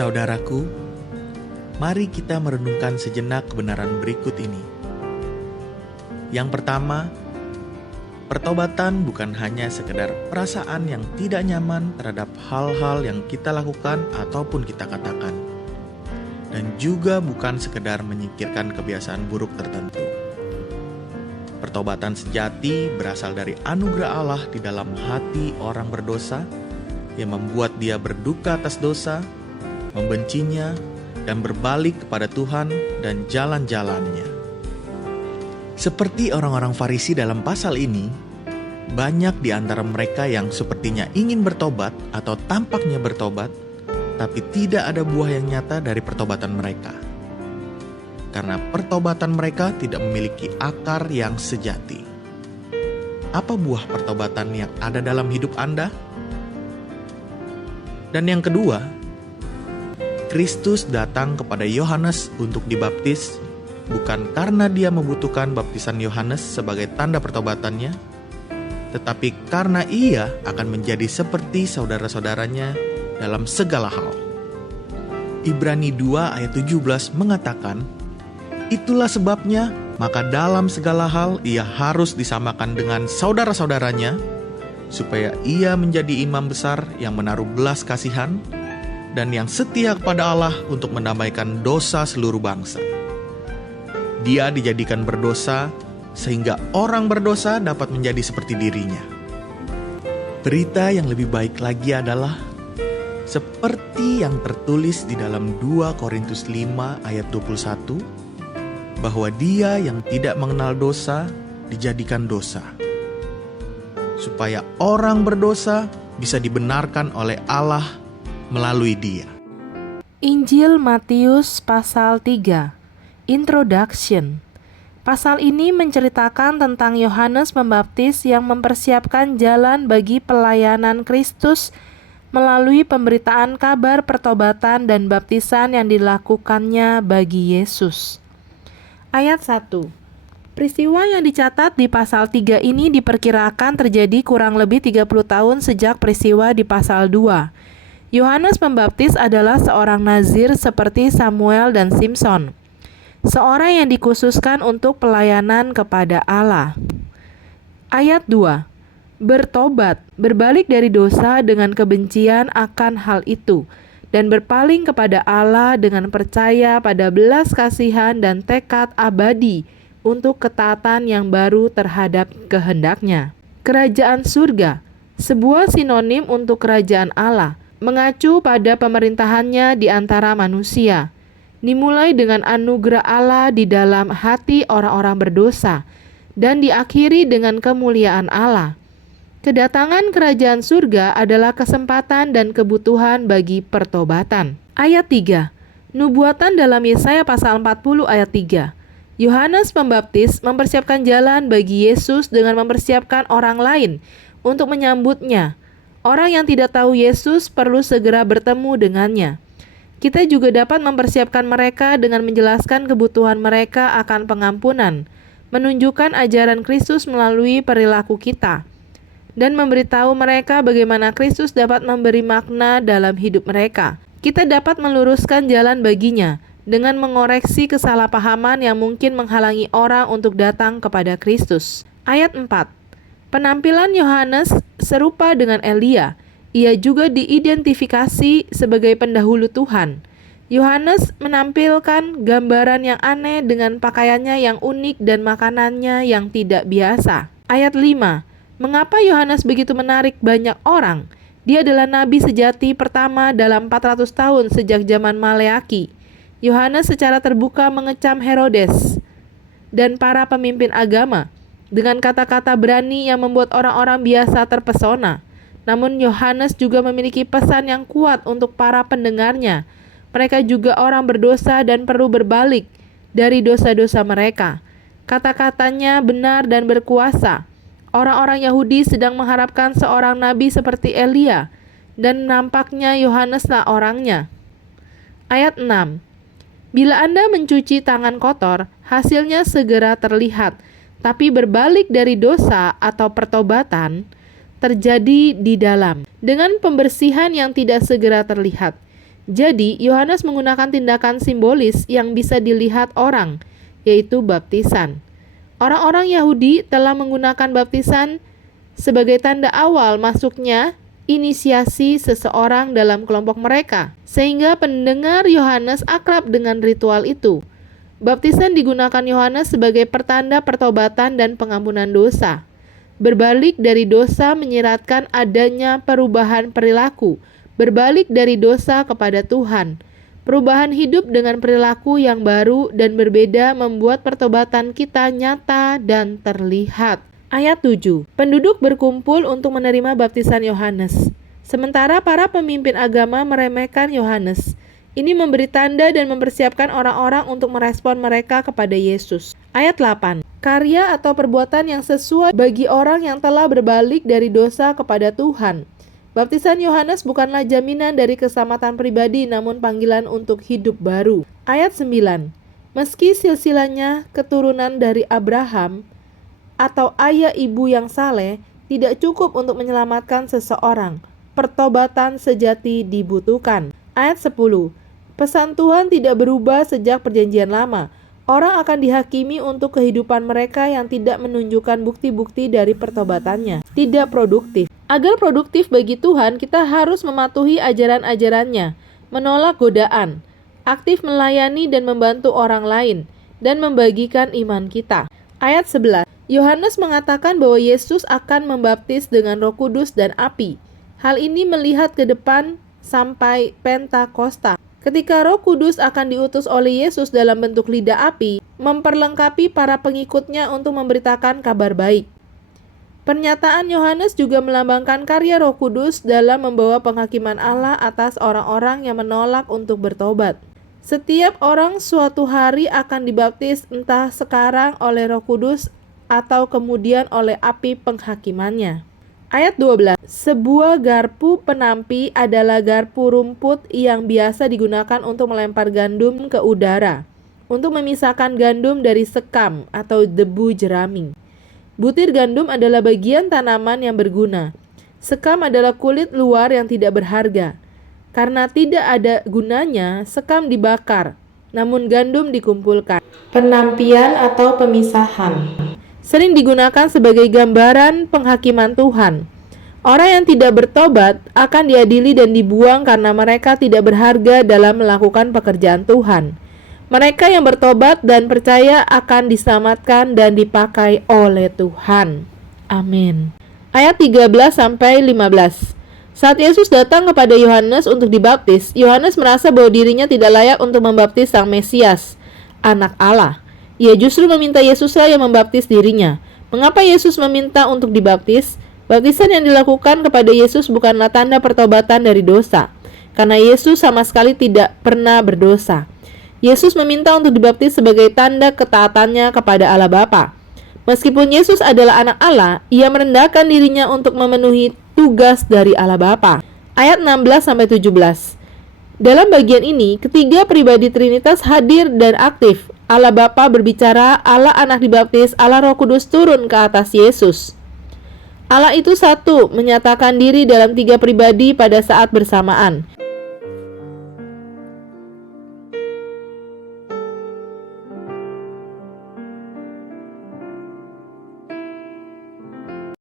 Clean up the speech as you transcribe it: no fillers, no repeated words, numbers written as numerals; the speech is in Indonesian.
Saudaraku, mari kita merenungkan sejenak kebenaran berikut ini. Yang pertama, pertobatan bukan hanya sekedar perasaan yang tidak nyaman terhadap hal-hal yang kita lakukan ataupun kita katakan. Dan juga bukan sekedar menyingkirkan kebiasaan buruk tertentu. Pertobatan sejati berasal dari anugerah Allah di dalam hati orang berdosa yang membuat dia berduka atas dosa, membencinya, dan berbalik kepada Tuhan dan jalan-jalannya. Seperti orang-orang Farisi dalam pasal ini, banyak di antara mereka yang sepertinya ingin bertobat atau tampaknya bertobat, tapi tidak ada buah yang nyata dari pertobatan mereka. Karena pertobatan mereka tidak memiliki akar yang sejati. Apa buah pertobatan yang ada dalam hidup Anda? Dan yang kedua, Kristus datang kepada Yohanes untuk dibaptis, bukan karena dia membutuhkan baptisan Yohanes sebagai tanda pertobatannya, tetapi karena ia akan menjadi seperti saudara-saudaranya dalam segala hal. Ibrani 2 ayat 17 mengatakan, itulah sebabnya, maka dalam segala hal ia harus disamakan dengan saudara-saudaranya, supaya ia menjadi imam besar yang menaruh belas kasihan, dan yang setia kepada Allah untuk mendamaikan dosa seluruh bangsa. Dia dijadikan berdosa, sehingga orang berdosa dapat menjadi seperti dirinya. Berita yang lebih baik lagi adalah, seperti yang tertulis di dalam 2 Korintus 5 ayat 21, bahwa dia yang tidak mengenal dosa dijadikan dosa, supaya orang berdosa bisa dibenarkan oleh Allah melalui dia. Injil Matius pasal 3. Introduction. Pasal ini menceritakan tentang Yohanes Pembaptis yang mempersiapkan jalan bagi pelayanan Kristus melalui pemberitaan kabar pertobatan dan baptisan yang dilakukannya bagi Yesus. Ayat 1. Peristiwa yang dicatat di pasal 3 ini diperkirakan terjadi kurang lebih 30 tahun sejak peristiwa di pasal 2. Yohanes Pembaptis adalah seorang nazir seperti Samuel dan Simson, seorang yang dikhususkan untuk pelayanan kepada Allah. Ayat 2. Bertobat, berbalik dari dosa dengan kebencian akan hal itu, dan berpaling kepada Allah dengan percaya pada belas kasihan dan tekad abadi untuk ketaatan yang baru terhadap kehendak-Nya. Kerajaan surga, sebuah sinonim untuk kerajaan Allah, mengacu pada pemerintahannya di antara manusia. Dimulai dengan anugerah Allah di dalam hati orang-orang berdosa, dan diakhiri dengan kemuliaan Allah. Kedatangan kerajaan surga adalah kesempatan dan kebutuhan bagi pertobatan. Ayat 3. Nubuatan dalam Yesaya pasal 40 ayat 3. Yohanes Pembaptis mempersiapkan jalan bagi Yesus dengan mempersiapkan orang lain untuk menyambutnya. Orang yang tidak tahu Yesus perlu segera bertemu dengannya. Kita juga dapat mempersiapkan mereka dengan menjelaskan kebutuhan mereka akan pengampunan, menunjukkan ajaran Kristus melalui perilaku kita, dan memberitahu mereka bagaimana Kristus dapat memberi makna dalam hidup mereka. Kita dapat meluruskan jalan baginya dengan mengoreksi kesalahpahaman yang mungkin menghalangi orang untuk datang kepada Kristus. Ayat 4. Penampilan Yohanes serupa dengan Elia. Ia juga diidentifikasi sebagai pendahulu Tuhan. Yohanes menampilkan gambaran yang aneh dengan pakaiannya yang unik dan makanannya yang tidak biasa. Ayat 5. Mengapa Yohanes begitu menarik banyak orang? Dia adalah nabi sejati pertama dalam 400 tahun sejak zaman Maleaki. Yohanes secara terbuka mengecam Herodes dan para pemimpin agama dengan kata-kata berani yang membuat orang-orang biasa terpesona. Namun Yohanes juga memiliki pesan yang kuat untuk para pendengarnya. Mereka juga orang berdosa dan perlu berbalik dari dosa-dosa mereka. Kata-katanya benar dan berkuasa. Orang-orang Yahudi sedang mengharapkan seorang nabi seperti Elia, dan nampaknya Yohaneslah orangnya. Ayat 6. Bila Anda mencuci tangan kotor, hasilnya segera terlihat, tapi berbalik dari dosa atau pertobatan terjadi di dalam, dengan pembersihan yang tidak segera terlihat. Jadi, Yohanes menggunakan tindakan simbolis yang bisa dilihat orang, yaitu baptisan. Orang-orang Yahudi telah menggunakan baptisan sebagai tanda awal masuknya inisiasi seseorang dalam kelompok mereka, sehingga pendengar Yohanes akrab dengan ritual itu. Baptisan digunakan Yohanes sebagai pertanda pertobatan dan pengampunan dosa. Berbalik dari dosa menyiratkan adanya perubahan perilaku, berbalik dari dosa kepada Tuhan. Perubahan hidup dengan perilaku yang baru dan berbeda membuat pertobatan kita nyata dan terlihat. Ayat 7. Penduduk berkumpul untuk menerima baptisan Yohanes. Sementara para pemimpin agama meremehkan Yohanes. Ini memberi tanda dan mempersiapkan orang-orang untuk merespon mereka kepada Yesus. Ayat 8. Karya atau perbuatan yang sesuai bagi orang yang telah berbalik dari dosa kepada Tuhan. Baptisan Yohanes bukanlah jaminan dari keselamatan pribadi, namun panggilan untuk hidup baru. Ayat 9. Meski silsilahnya keturunan dari Abraham atau ayah ibu yang saleh, tidak cukup untuk menyelamatkan seseorang. Pertobatan sejati dibutuhkan. Ayat 10. Pesan Tuhan tidak berubah sejak perjanjian lama. Orang akan dihakimi untuk kehidupan mereka yang tidak menunjukkan bukti-bukti dari pertobatannya, tidak produktif. Agar produktif bagi Tuhan, kita harus mematuhi ajaran-ajarannya, menolak godaan, aktif melayani dan membantu orang lain, dan membagikan iman kita. Ayat 11. Yohanes mengatakan bahwa Yesus akan membaptis dengan Roh Kudus dan api. Hal ini melihat ke depan sampai Pentakosta, ketika Roh Kudus akan diutus oleh Yesus dalam bentuk lidah api, memperlengkapi para pengikutnya untuk memberitakan kabar baik. Pernyataan Yohanes juga melambangkan karya Roh Kudus dalam membawa penghakiman Allah atas orang-orang yang menolak untuk bertobat. Setiap orang suatu hari akan dibaptis, entah sekarang oleh Roh Kudus atau kemudian oleh api penghakimannya. Ayat 12. Sebuah garpu penampi adalah garpu rumput yang biasa digunakan untuk melempar gandum ke udara, untuk memisahkan gandum dari sekam atau debu jerami. Butir gandum adalah bagian tanaman yang berguna. Sekam adalah kulit luar yang tidak berharga. Karena tidak ada gunanya, sekam dibakar, namun gandum dikumpulkan. Penampian atau pemisahan sering digunakan sebagai gambaran penghakiman Tuhan. Orang yang tidak bertobat akan diadili dan dibuang karena mereka tidak berharga dalam melakukan pekerjaan Tuhan. Mereka yang bertobat dan percaya akan diselamatkan dan dipakai oleh Tuhan. Amin. Ayat 13-15. Saat Yesus datang kepada Yohanes untuk dibaptis, Yohanes merasa bahwa dirinya tidak layak untuk membaptis Sang Mesias, Anak Allah. Ia justru meminta Yesuslah yang membaptis dirinya. Mengapa Yesus meminta untuk dibaptis? Baptisan yang dilakukan kepada Yesus bukanlah tanda pertobatan dari dosa, karena Yesus sama sekali tidak pernah berdosa. Yesus meminta untuk dibaptis sebagai tanda ketaatannya kepada Allah Bapa. Meskipun Yesus adalah anak Allah, ia merendahkan dirinya untuk memenuhi tugas dari Allah Bapa. Ayat 16-17. Dalam bagian ini, ketiga pribadi Trinitas hadir dan aktif. Allah Bapa berbicara, Allah Anak dibaptis, Allah Roh Kudus turun ke atas Yesus. Allah itu satu, menyatakan diri dalam tiga pribadi pada saat bersamaan.